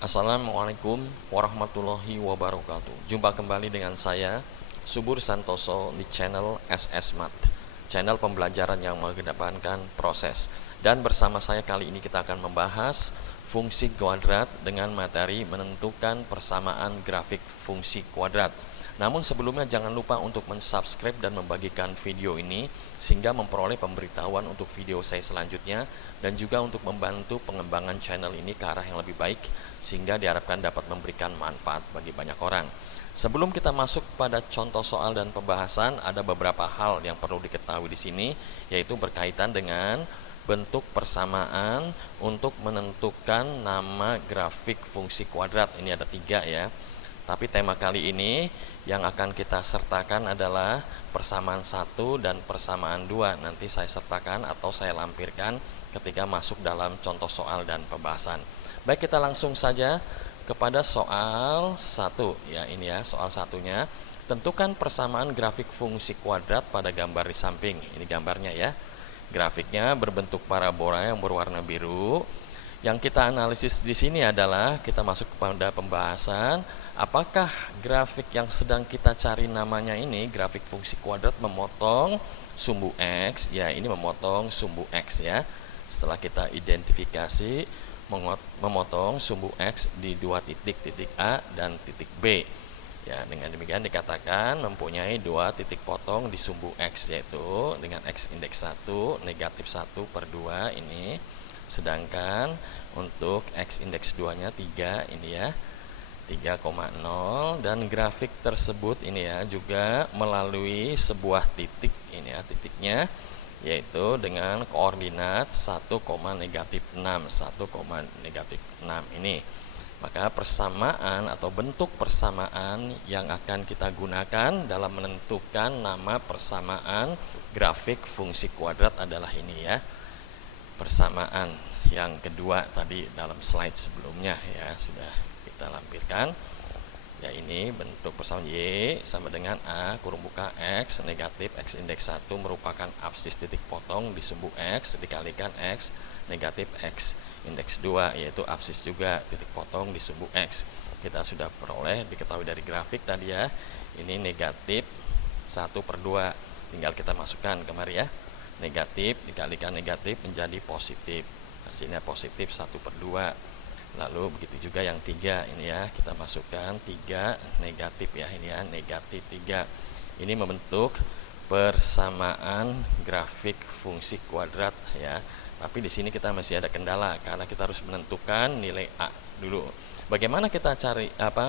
Assalamualaikum warahmatullahi wabarakatuh. Jumpa kembali dengan saya Subur Santoso di channel SS Math, channel pembelajaran yang mengedepankan proses. Dan bersama saya kali ini kita akan membahas fungsi kuadrat dengan materi menentukan persamaan grafik fungsi kuadrat. Namun sebelumnya jangan lupa untuk mensubscribe dan membagikan video ini sehingga memperoleh pemberitahuan untuk video saya selanjutnya, dan juga untuk membantu pengembangan channel ini ke arah yang lebih baik sehingga diharapkan dapat memberikan manfaat bagi banyak orang. Sebelum kita masuk pada contoh soal dan pembahasan, ada beberapa hal yang perlu diketahui di sini, yaitu berkaitan dengan bentuk persamaan untuk menentukan nama grafik fungsi kuadrat. Ini ada 3 ya. Tapi tema kali ini yang akan kita sertakan adalah persamaan 1 dan persamaan 2. Nanti saya sertakan atau saya lampirkan ketika masuk dalam contoh soal dan pembahasan. Baik, kita langsung saja kepada soal 1 ya. Ini ya soal satunya. Tentukan persamaan grafik fungsi kuadrat pada gambar di samping. Ini gambarnya ya. Grafiknya berbentuk parabola yang berwarna biru. Yang kita analisis di sini adalah kita masuk kepada pembahasan, apakah grafik yang sedang kita cari namanya ini grafik fungsi kuadrat memotong sumbu X. Ya, ini memotong sumbu X ya. Setelah kita identifikasi memotong sumbu X di 2 titik, titik A dan titik B. Ya, dengan demikian dikatakan mempunyai 2 titik potong di sumbu X, yaitu dengan X indeks 1 negatif 1/2 ini. Sedangkan untuk X indeks 2 nya 3 ini ya, 3,0, dan grafik tersebut ini ya juga melalui sebuah titik ini ya, titiknya yaitu dengan koordinat 1,-6 ini. Maka persamaan atau bentuk persamaan yang akan kita gunakan dalam menentukan nama persamaan grafik fungsi kuadrat adalah ini ya. Persamaan yang kedua tadi dalam slide sebelumnya ya sudah kita lampirkan. Ya, ini bentuk persamaan Y sama dengan A kurung buka X negatif X indeks 1 merupakan absis titik potong di sumbu X dikalikan X negatif X indeks 2, yaitu absis juga titik potong di sumbu X. Kita sudah peroleh, diketahui dari grafik tadi ya. Ini negatif 1/2, tinggal kita masukkan kemari ya. Negatif dikalikan negatif menjadi positif, hasilnya positif 1/2. Lalu begitu juga yang 3 ini ya, kita masukkan 3 negatif ya, ini ya negatif 3. Ini membentuk persamaan grafik fungsi kuadrat ya. Tapi di sini kita masih ada kendala karena kita harus menentukan nilai A dulu. Bagaimana kita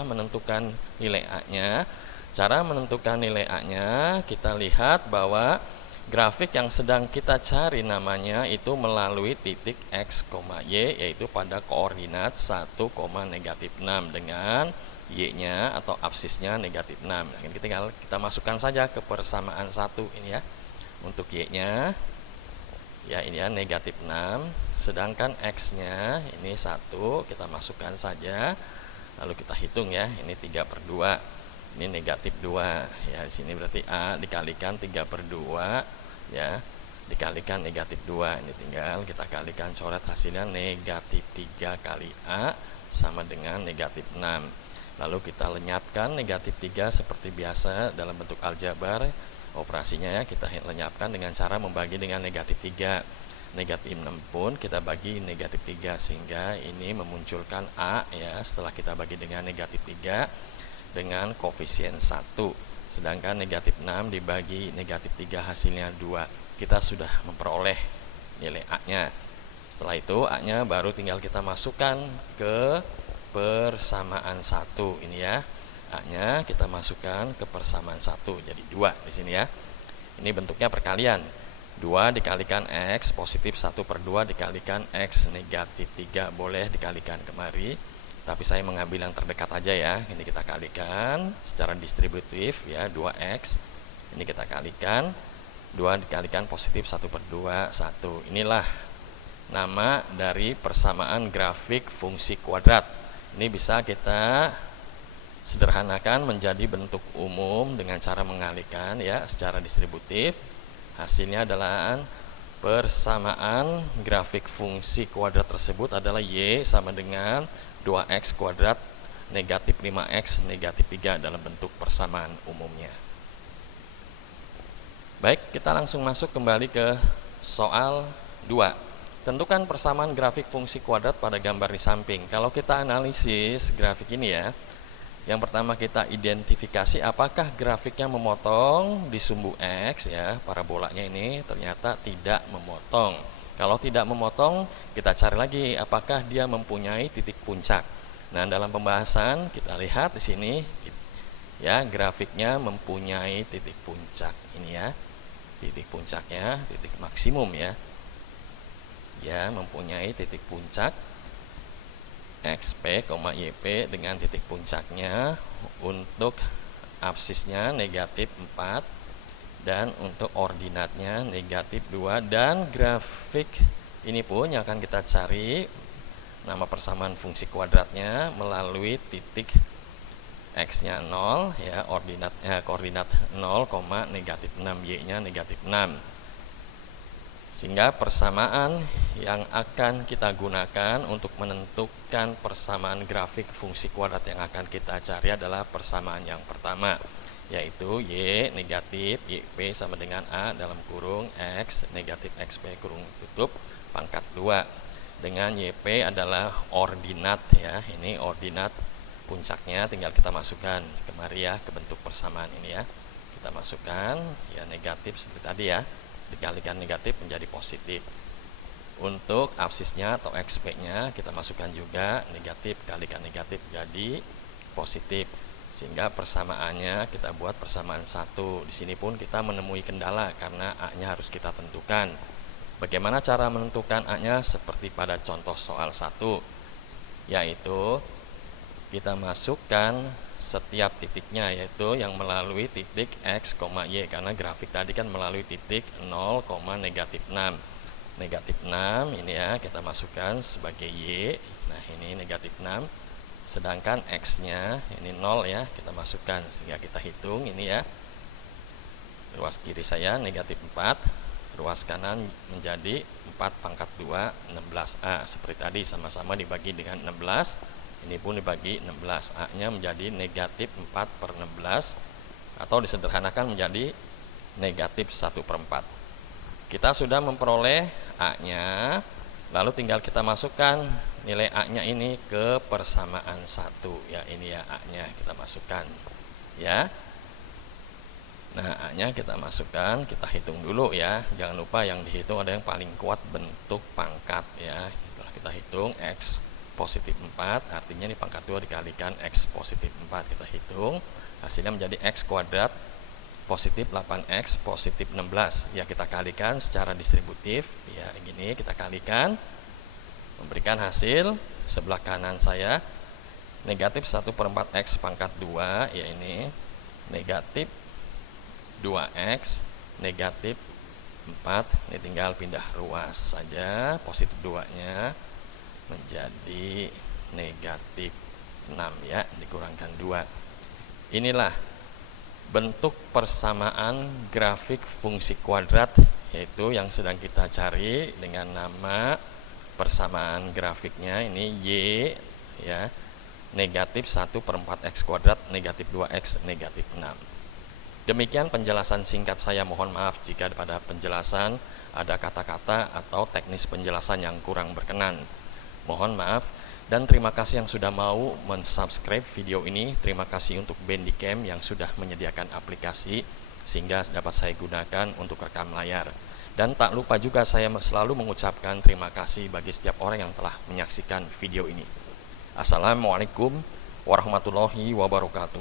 menentukan nilai A-nya? Cara menentukan nilai A-nya, kita lihat bahwa grafik yang sedang kita cari namanya itu melalui titik X, Y, yaitu pada koordinat 1,-6 dengan Y-nya atau absisnya negatif 6. Nah, ini tinggal kita masukkan saja ke persamaan 1 ini ya. Untuk Y-nya ya ini ya negatif 6, sedangkan X-nya ini 1, kita masukkan saja. Lalu kita hitung ya, ini 3/2. Ini negatif 2 ya, di sini berarti A dikalikan 3/2 ya, dikalikan negatif 2. Ini tinggal kita kalikan, coret, hasilnya negatif 3 kali A sama dengan negatif 6. Lalu kita lenyapkan negatif 3 seperti biasa dalam bentuk aljabar. Operasinya ya kita lenyapkan dengan cara membagi dengan negatif 3. Negatif 6 pun kita bagi negatif 3 sehingga ini memunculkan A ya, setelah kita bagi dengan negatif 3 dengan koefisien 1. Sedangkan negatif 6 dibagi negatif 3 hasilnya 2. Kita sudah memperoleh nilai A-nya. Setelah itu A-nya baru tinggal kita masukkan ke persamaan 1 ini ya. A-nya kita masukkan ke persamaan 1 jadi 2 di sini ya. Ini bentuknya perkalian. 2 dikalikan X positif 1/2 dikalikan X negatif 3, boleh dikalikan kemari. Tapi saya mengambil yang terdekat aja ya. Ini kita kalikan secara distributif ya, 2X. Ini kita kalikan 2 dikalikan positif 1/2 1. Inilah nama dari persamaan grafik fungsi kuadrat. Ini bisa kita sederhanakan menjadi bentuk umum dengan cara mengalihkan ya secara distributif. Hasilnya adalah persamaan grafik fungsi kuadrat tersebut adalah Y sama dengan 2x kuadrat negatif 5x negatif 3 dalam bentuk persamaan umumnya. Baik, kita langsung masuk kembali ke soal 2. Tentukan persamaan grafik fungsi kuadrat pada gambar di samping. Kalau kita analisis grafik ini ya, yang pertama kita identifikasi apakah grafiknya memotong di sumbu X ya, parabolanya ini ternyata tidak memotong. Kalau tidak memotong, kita cari lagi apakah dia mempunyai titik puncak. Nah, dalam pembahasan kita lihat di sini ya, grafiknya mempunyai titik puncak ini ya. Titik puncaknya, titik maksimum ya. Ya, mempunyai titik puncak XP, YP dengan titik puncaknya. Untuk absisnya negatif 4 dan untuk ordinatnya negatif 2. Dan grafik ini pun yang akan kita cari nama persamaan fungsi kuadratnya melalui titik X nya 0 ya, koordinat 0, negatif 6, Y nya negatif 6. Sehingga persamaan yang akan kita gunakan untuk menentukan persamaan grafik fungsi kuadrat yang akan kita cari adalah persamaan yang pertama, yaitu Y negatif YP sama dengan A dalam kurung X negatif XP kurung tutup pangkat 2. Dengan YP adalah ordinat ya, ini ordinat puncaknya, tinggal kita masukkan kemari ya, ke bentuk persamaan ini ya. Kita masukkan ya, negatif seperti tadi ya, dikalikan negatif menjadi positif. Untuk absisnya atau XP-nya kita masukkan juga negatif kalikan negatif jadi positif. Sehingga persamaannya kita buat persamaan 1. Di sini pun kita menemui kendala karena A-nya harus kita tentukan. Bagaimana cara menentukan A-nya? Seperti pada contoh soal 1, yaitu kita masukkan setiap titiknya, yaitu yang melalui titik X, Y, karena grafik tadi kan melalui titik 0, negatif 6. Negatif 6 ini ya, kita masukkan sebagai Y. Nah, ini negatif 6. Sedangkan X-nya ini 0 ya, kita masukkan sehingga kita hitung ini ya. Ruas kiri saya negatif 4, ruas kanan menjadi 4 pangkat 2, 16A. Seperti tadi sama-sama dibagi dengan 16. Ini pun dibagi 16, A-nya menjadi negatif 4/16 atau disederhanakan menjadi negatif 1/4. Kita sudah memperoleh A-nya, lalu tinggal kita masukkan nilai A-nya ini ke persamaan 1 ya, ini ya A-nya kita masukkan ya. Nah, A-nya kita masukkan, kita hitung dulu ya. Jangan lupa yang dihitung ada yang paling kuat bentuk pangkat ya. Setelah kita hitung X positif 4, artinya ini pangkat 2 dikalikan X positif 4, kita hitung hasilnya menjadi X kuadrat positif 8X positif 16 ya, kita kalikan secara distributif ya, gini kita kalikan memberikan hasil sebelah kanan saya negatif 1/4X pangkat 2 ya, ini negatif 2X negatif 4, ini tinggal pindah ruas saja, positif 2 nya menjadi negatif 6 ya, dikurangkan 2. Inilah bentuk persamaan grafik fungsi kuadrat, yaitu yang sedang kita cari dengan nama persamaan grafiknya ini Y ya, negatif 1/4X kuadrat negatif 2X negatif 6. Demikian penjelasan singkat saya, mohon maaf jika pada penjelasan ada kata-kata atau teknis penjelasan yang kurang berkenan. Mohon maaf, dan terima kasih yang sudah mau mensubscribe video ini. Terima kasih untuk Bandicam yang sudah menyediakan aplikasi sehingga dapat saya gunakan untuk rekam layar. Dan tak lupa juga saya selalu mengucapkan terima kasih bagi setiap orang yang telah menyaksikan video ini. Assalamualaikum warahmatullahi wabarakatuh.